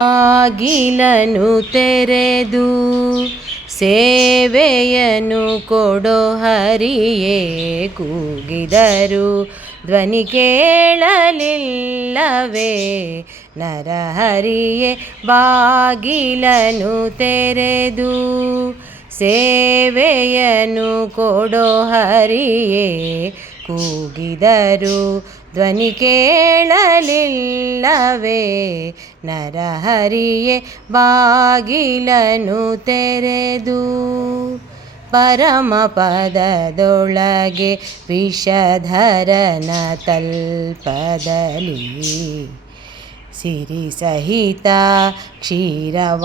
ಬಾಗಿಲನು ತೆರೆದು ಸೇವೆಯನ್ನು ಕೊಡೋ ಹರಿಯೇ ಕೂಗಿದರು. ಧ್ವನಿ ಕೇಳಲಿಲ್ಲವೇ ನರಹರಿಯೇ ಬಾಗಿಲನು ತೆರೆದು ಸೇವೆಯನ್ನು ಕೊಡೋ ಹರಿಯೇ ಕೂಗಿದರು. ಧ್ವನಿ ಕೇಳಲಿಲ್ಲವೇ ನರಹರಿಯೇ ಬಾಗಿಲನು ತೆರೆದು ಪರಮಪದದೊಳಗೆ ವಿಷಧರನ ತಲ್ಪದಲ್ಲಿ ಸಿರಿ ಸಹಿತ ಕ್ಷೀರವಾರಿಧಿಯೊಳಿರಲು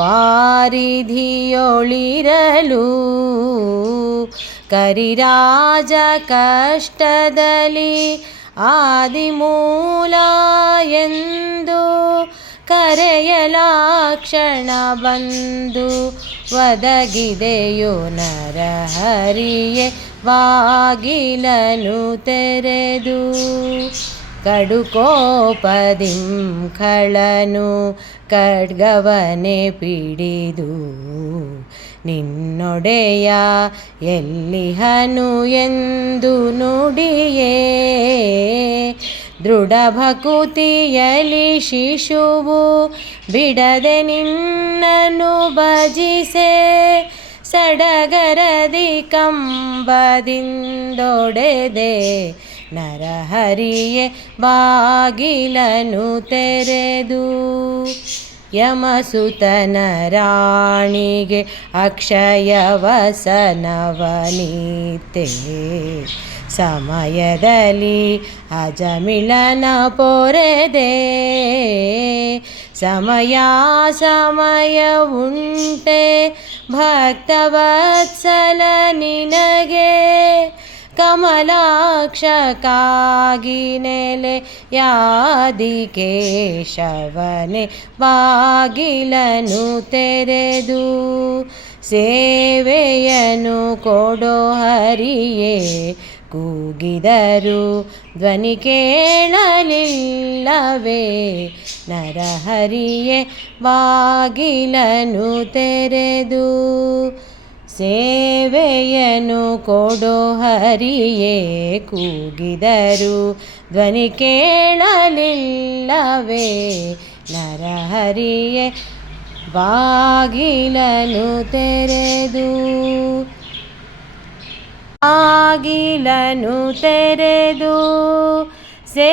ಕರಿರಾಜ ಕಷ್ಟದಲ್ಲಿ ಆದಿಮೂಲ ಎಂದು ಕರೆಯಲಾಕ್ಷಣ ಬಂದು ಒದಗಿದೆಯೋ ನರಹರಿಯೇ ಬಾಗಿಲನು ತೆರೆದು ಕಡುಕೋಪದಿಂ ಖಳನು ಖಡ್ಗವನೆ ಪಿಡಿದು ನಿನ್ನೊಡೆಯ ಎಲ್ಲಿಹನು ಎಂದು ನುಡಿಯೇ ದೃಢ ಭಕುತಿಯಲಿ ಶಿಶುವು ಬಿಡದೆ ನಿನ್ನನು ಭಜಿಸೆ. ಸಡಗರದಿ ಕಂಬದಿಂದೊಡೆದೆ ನರಹರಿಯೇ ಬಾಗಿಲನು ತೆರೆದು ಯಮಸುತನ ರಾಣಿಗೆ ಅಕ್ಷಯ ವಸನವನೀತೆ ಸಮಯದಲ್ಲಿ ಅಜಮಿಳನ ಪೊರೆದೆ ಸಮಯ ಸಮಯ ಉಂಟೆ ಭಕ್ತವತ್ಸಲ ನಿನಗೆ ಕಮಲಾಕ್ಷಕ್ಕಾಗಿ ನೆಲೆ ಯಾದಿಕೇಶವನೆ ಬಾಗಿಲನು ತೆರೆದು ಸೇವೆಯನು ಕೊಡೋ ಹರಿಯೇ ಕೂಗಿದರು. ಧ್ವನಿ ಕೇಳಲಿಲ್ಲವೇ? ನರಹರಿಯೇ ಬಾಗಿಲನು ತೆರೆದು ಸೇವೆಯನು ಕೊಡೋ ಹರಿಯೇ, ಕೂಗಿದರು. ಧ್ವನಿ ಕೇಳಲಿಲ್ಲವೇ? ನರಹರಿಯೇ ಬಾಗಿಲನು ತೆರೆದು ಬಾಗಿಲನು ತೆರೆದು ಸೇ